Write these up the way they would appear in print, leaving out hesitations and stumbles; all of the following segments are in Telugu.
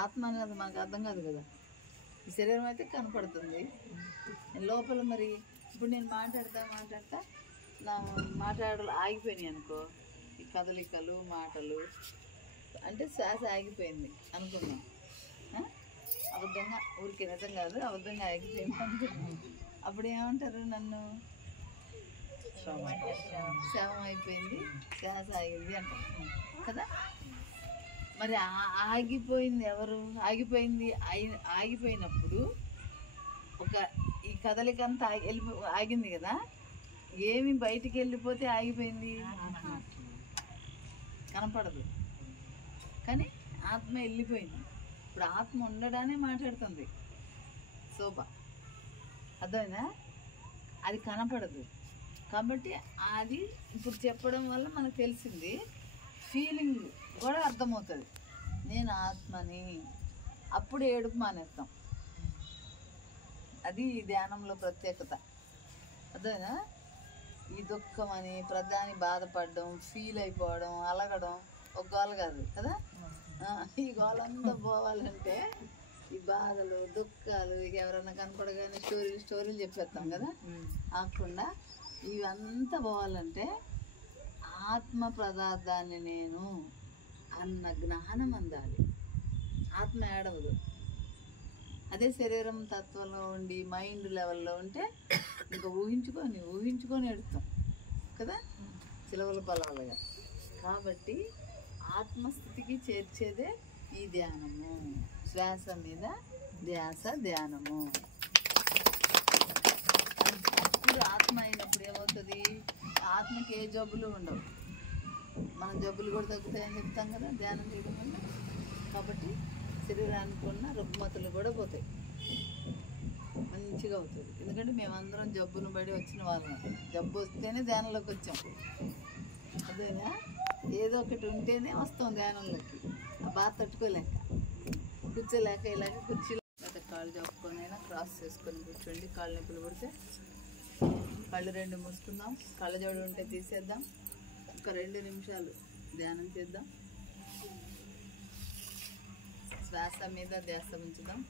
ఆత్మ అనేది మనకు అర్థం కాదు కదా. ఈ శరీరం అయితే కనపడుతుంది లోపల. మరి ఇప్పుడు నేను మాట్లాడతా నా మాట్లాడాలి ఆగిపోయినాయి అనుకో, ఈ కదలికలు మాటలు అంటే శ్వాస ఆగిపోయింది అనుకున్నాం. అబద్ధంగా ఊరికి నిజం కాదు, అబద్ధంగా ఆగిపోయింది అనుకున్నాం. అప్పుడు ఏమంటారు నన్ను? శవం అయిపోయింది, శ్వాస ఆగింది అంటారు కదా. మరి ఆగిపోయింది ఎవరు? ఆగిపోయినప్పుడు ఒక ఈ కదలికంతా ఆగింది కదా. ఏమి బయటికి వెళ్ళిపోతే ఆగిపోయింది, కనపడదు. కానీ ఆత్మ వెళ్ళిపోయింది. ఇప్పుడు ఆత్మ ఉండడానే మాట్లాడుతుంది శోభ, అర్థమైందా? అది కనపడదు కాబట్టి అది ఇప్పుడు చెప్పడం వల్ల మనకు తెలిసింది. ఫీలింగ్ కూడా అర్థమవుతుంది, నేను ఆత్మని. అప్పుడు ఏడుపు మానేస్తాం. అది ఈ ధ్యానంలో ప్రత్యేకత, అర్థమైనా? ఈ దుఃఖం అని ప్రధాని బాధపడడం, ఫీల్ అయిపోవడం, అలగడం ఒక గోల కాదు కదా. ఈ గోలంతా పోవాలంటే ఈ బాధలు దుఃఖాలు ఇక ఎవరన్నా కనపడగానే స్టోరీలు చెప్పేస్తాం కదా. కాకుండా ఇవంతా పోవాలంటే ఆత్మ పదార్థాన్ని నేను అన్న జ్ఞానం అందాలి. ఆత్మ ఏడవదు. అదే శరీరం తత్వంలో ఉండి మైండ్ లెవెల్లో ఉంటే ఇంకా ఊహించుకొని ఎడుతాం కదా, చిలవల పొలాలుగా. కాబట్టి ఆత్మస్థితికి చేర్చేదే ఈ ధ్యానము. శ్వాస మీద ధ్యాస ధ్యానము. అప్పుడు ఆత్మ అయినప్పుడు ఏమవుతుంది? ఆత్మకి ఏ జబ్బులు ఉండవు. మన జబ్బులు కూడా తగ్గుతాయని చెప్తాం కదా ధ్యానం చేయడం వల్ల. కాబట్టి శరీరానికి ఉన్న రుగ్మతలు కూడా పోతాయి, మంచిగా అవుతుంది. ఎందుకంటే మేమందరం జబ్బును బడి వచ్చిన వాళ్ళం. జబ్బు వస్తేనే ధ్యానంలోకి వచ్చాం, అదేనా? ఏదో ఒకటి ఉంటేనే వస్తాం ధ్యానంలోకి. ఆ బాధ తట్టుకోలేక కూర్చోలేక ఇలాగ కుర్చీలో కాళ్ళు చెప్పుకొనైనా క్రాస్ చేసుకొని కూర్చోండి. కాళ్ళు నొప్పులు పడితే కళ్ళు 2 మూసుకుందాం. కళ్ళ జోడు ఉంటే తీసేద్దాం. ఒక 2 నిమిషాలు ధ్యానం చేద్దాం. శ్వాస మీద ధ్యాస ఉంచుదాం.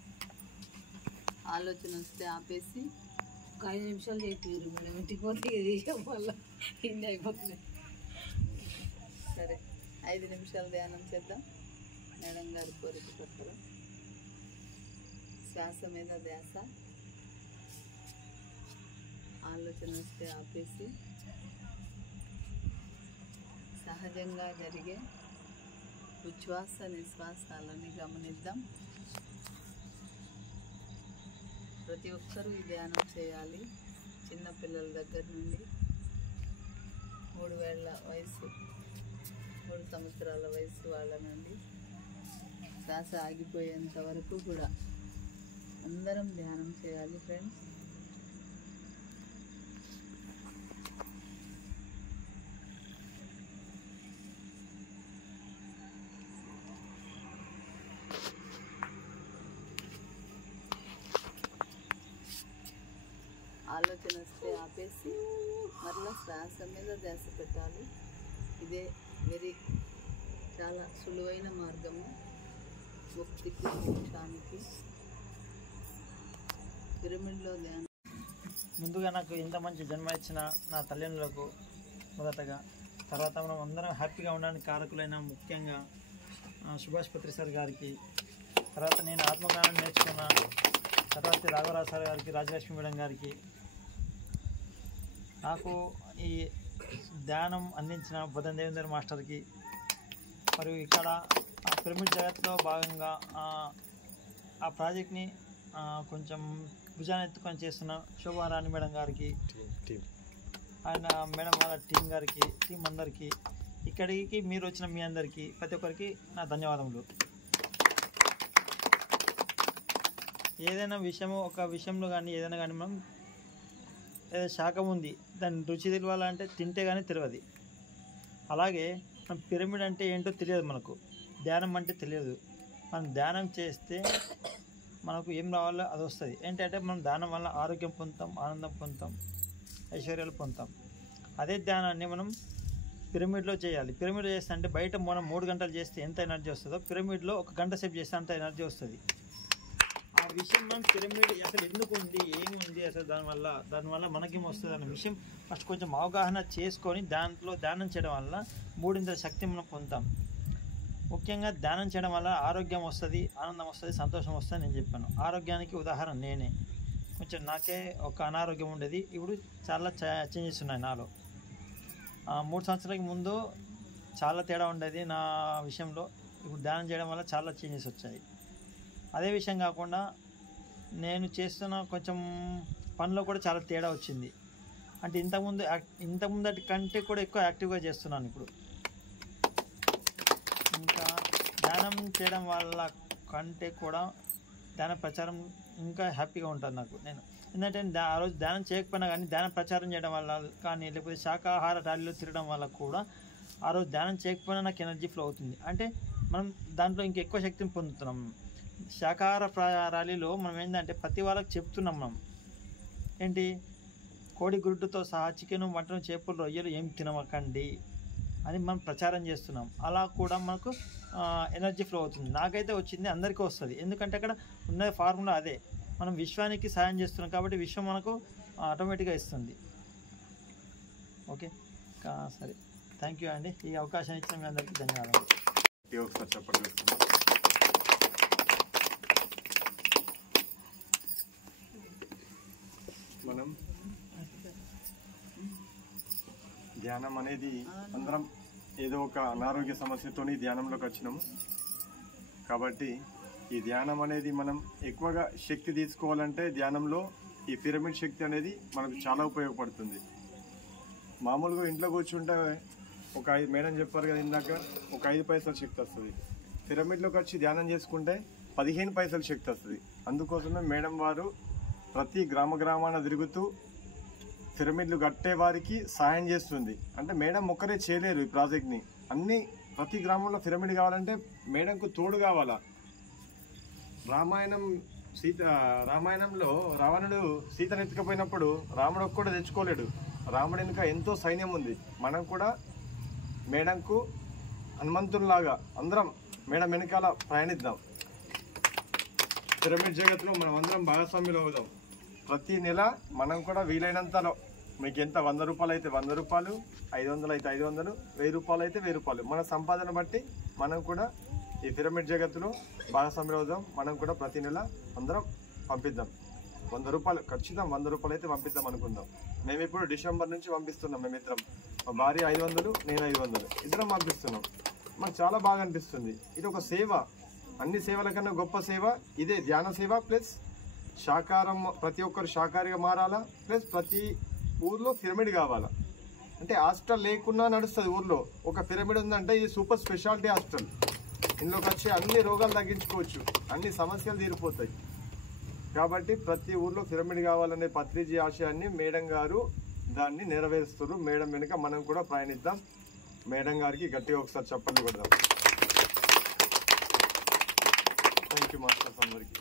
ఆలోచన వస్తే ఆపేసి ఒక 5 నిమిషాలు చెప్పారు మేడం. ఇంటికి పోతే వల్ల ఇన్ని అయిపోతుంది. సరే, 5 నిమిషాలు ధ్యానం చేద్దాం. మేడం గారి కోరిక ప్రకారం శ్వాస మీద ధ్యాస, ఆలోచన వస్తే ఆపేసి సహజంగా జరిగే ఉచ్ఛ్వాస నిశ్వాసాలని గమనిద్దాం. ప్రతి ఒక్కరూ ఈ ధ్యానం చేయాలి. చిన్నపిల్లల దగ్గర నుండి 3 ఏళ్ల వయసు, 3 సంవత్సరాల వయసు వాళ్ళ నుండి శ్వాస ఆగిపోయేంత వరకు కూడా అందరం ధ్యానం చేయాలి ఫ్రెండ్స్. ఆలోచన వస్తే ఆపేసి మరలా శ్వాస మీద ధ్యాస పెట్టాలి. ఇదే చాలా సులువైన మార్గము ముక్తికి, మోక్షానికి. పిరమిడ్లో ధ్యానం. ముందుగా నాకు ఇంత మంచి జన్మ ఇచ్చిన నా తల్లిదండ్రులకు మొదటగా, తర్వాత మనం అందరం హ్యాపీగా ఉండడానికి కారకులైన ముఖ్యంగా సుభాష్ పత్రి సార్ గారికి, తర్వాత నేను ఆత్మజ్ఞానం నేర్చుకున్న తర్వాత రాఘవరావు సార్ గారికి, రాజలక్ష్మి మేడం గారికి, నాకు ఈ ధ్యానం అందించిన బుధన్ దేవేందర్ మాస్టర్కి, మరియు ఇక్కడ పిరమిడ్ జగత్లో భాగంగా ఆ ప్రాజెక్ట్ని కొంచెం భుజాన్ని ఎత్తుకొని చేస్తున్న శోభారాణి మేడం గారికి, ఆయన మేడం వాళ్ళ టీం అందరికీ, ఇక్కడికి మీరు వచ్చిన మీ అందరికీ, ప్రతి ఒక్కరికి నా ధన్యవాదములు. ఏదైనా విషయము, ఒక విషయంలో కానీ ఏదైనా కానీ మనం శాఖం ఉంది, దాని రుచి తెలియాలంటే తింటే కానీ తెలియదు. అలాగే మనం పిరమిడ్ అంటే ఏంటో తెలియదు, మనకు ధ్యానం అంటే తెలియదు. మనం ధ్యానం చేస్తే మనకు ఏం రావాలో అది వస్తుంది. ఏంటంటే మనం ధ్యానం వల్ల ఆరోగ్యం పొందుతాం, ఆనందం పొందుతాం, ఐశ్వర్యాలు పొందుతాం. అదే ధ్యానాన్ని మనం పిరమిడ్లో చేయాలి. పిరమిడ్ చేస్తే అంటే బయట మనం 3 గంటలు చేస్తే ఎంత ఎనర్జీ వస్తుందో పిరమిడ్లో 1 గంట సేపు చేస్తే అంత ఎనర్జీ వస్తుంది. ఆ విషయం మనం పిరమిడ్ అసలు ఎందుకు ఉంది, ఏమి ఉంది, అసలు దానివల్ల మనకేం వస్తుంది అన్న విషయం ఫస్ట్ కొంచెం అవగాహన చేసుకొని దాంట్లో ధ్యానం చేయడం వల్ల 3 శక్తి మనం పొందుతాం. ముఖ్యంగా ధ్యానం చేయడం వల్ల ఆరోగ్యం వస్తుంది, ఆనందం వస్తుంది, సంతోషం వస్తుంది. నేను చెప్పాను ఆరోగ్యానికి ఉదాహరణ నేనే. కొంచెం నాకే ఒక అనారోగ్యం ఉండేది, ఇప్పుడు చాలా చేంజెస్ ఉన్నాయి నాలో. 3 సంవత్సరాలకి ముందు చాలా తేడా ఉండేది నా విషయంలో, ఇప్పుడు ధ్యానం చేయడం వల్ల చాలా చేంజెస్ వచ్చాయి. అదే విషయం కాకుండా నేను చేస్తున్న కొంచెం పనిలో కూడా చాలా తేడా వచ్చింది. అంటే ఇంతకుముందటి కంటే కూడా ఎక్కువ యాక్టివ్గా చేస్తున్నాను ఇప్పుడు. ఇంకా ధ్యానం చేయడం వల్ల కంటే కూడా ధ్యాన ప్రచారం ఇంకా హ్యాపీగా ఉంటుంది నాకు. నేను ఎందుకంటే ఆ రోజు ధ్యానం చేయకపోయినా కానీ ధ్యాన ప్రచారం చేయడం వల్ల కానీ లేకపోతే శాకాహార ర్యాలీలో తిరగడం వల్ల కూడా ఆ రోజు ధ్యానం చేయకపోయినా నాకు ఎనర్జీ ఫ్లో అవుతుంది. అంటే మనం దాంట్లో ఇంకా ఎక్కువ శక్తిని పొందుతున్నాం. శాకాహార ర్యాలీలో మనం ఏంటంటే ప్రతి వాళ్ళకి చెప్తున్నాం, మనం ఏంటి కోడి గుడ్డుతో సహా చికెను, మటన్, చేపలు, రొయ్యలు ఏం తినవకండి అని మనం ప్రచారం చేస్తున్నాం. అలా కూడా మనకు ఎనర్జీ ఫ్లో అవుతుంది. నాకైతే వచ్చింది, అందరికీ వస్తుంది. ఎందుకంటే అక్కడ ఉన్న ఫార్ములా అదే, మనం విశ్వానికి సాయం చేస్తున్నాం కాబట్టి విశ్వం మనకు ఆటోమేటిక్గా ఇస్తుంది. ఓకే, సరే, థ్యాంక్ యూ అండి. ఈ అవకాశం ఇచ్చిన మీ అందరికీ ధన్యవాదాలు. మనం ధ్యానం అనేది అందరం ఏదో ఒక అనారోగ్య సమస్యతోని ధ్యానంలోకి వచ్చినాము. కాబట్టి ఈ ధ్యానం అనేది మనం ఎక్కువగా శక్తి తీసుకోవాలంటే ధ్యానంలో ఈ పిరమిడ్ శక్తి అనేది మనకు చాలా ఉపయోగపడుతుంది. మామూలుగా ఇంట్లో కూర్చుంటే ఒక మేడం చెప్పారు కదా ఇందాక, ఒక 5 పైసల శక్తి వస్తుంది. పిరమిడ్లోకి వచ్చి ధ్యానం చేసుకుంటే 15 పైసల శక్తి వస్తుంది. అందుకోసమే మేడం వారు ప్రతి గ్రామాన తిరుగుతూ పిరమిడ్లు కట్టే వారికి సాయం చేస్తుంది. అంటే మేడం ఒక్కరే చేయలేరు ఈ ప్రాజెక్ట్ని. ప్రతి గ్రామంలో పిరమిడ్ కావాలంటే మేడంకు తోడు కావాలా. రామాయణంలో రావణుడు సీతను ఎత్తుకపోయినప్పుడు రాముడు ఒక్కడు తెచ్చుకోలేడు. రాముడు వెనుక ఎంతో సైన్యం ఉంది. మనం కూడా మేడంకు హనుమంతుల్లాగా అందరం మేడం వెనకాల ప్రయాణిద్దాం. పిరమిడ్ జగత్తులో మనం అందరం భాగస్వామ్యులు అవుదాం. ప్రతి నెల మనం కూడా వీలైనంతలో, మీకు ఎంత 100 రూపాయలు అయితే 100 రూపాయలు, 500 అయితే 500, 1000 రూపాయలు అయితే 1000 రూపాయలు, మన సంపాదన బట్టి మనం కూడా ఈ పిరమిడ్ జగత్తులో భాగస్వామ్యులు అవుదాం. మనం కూడా ప్రతి నెల అందరం పంపిద్దాం. 100 రూపాయలు ఖచ్చితంగా 100 రూపాయలు అయితే పంపిద్దాం అనుకుందాం. మేము ఇప్పుడు డిసెంబర్ నుంచి పంపిస్తున్నాం. మేమిద్దరం, మా భార్య 500, నేను 500, ఇద్దరం పంపిస్తున్నాం. మాకు చాలా బాగా అనిపిస్తుంది. ఇది ఒక సేవ, అన్ని సేవల కన్నా గొప్ప సేవ ఇదే, ధ్యాన సేవ. ప్లస్ శాకాహారం, ప్రతి ఒక్కరు శాకాహారిగా మారాలా. ప్లస్ ప్రతి ఊర్లో పిరమిడ్ కావాలా. అంటే హాస్టల్ లేకున్నా నడుస్తుంది. ఊర్లో ఒక పిరమిడ్ ఉందంటే ఇది సూపర్ స్పెషాలిటీ హాస్టల్. ఇందులోకి వచ్చి అన్ని రోగాలు తగ్గించుకోవచ్చు, అన్ని సమస్యలు తీరిపోతాయి. కాబట్టి ప్రతి ఊర్లో పిరమిడ్ కావాలనే పత్రిజీ ఆశయాన్ని మేడం గారు దాన్ని నెరవేరుస్తారు. మేడం వెనుక మనం కూడా ప్రయాణిద్దాం. మేడం గారికి గట్టిగా ఒకసారి చప్పట్లు కొడదాం. థ్యాంక్ యూ మాస్టర్స్ అందరికీ.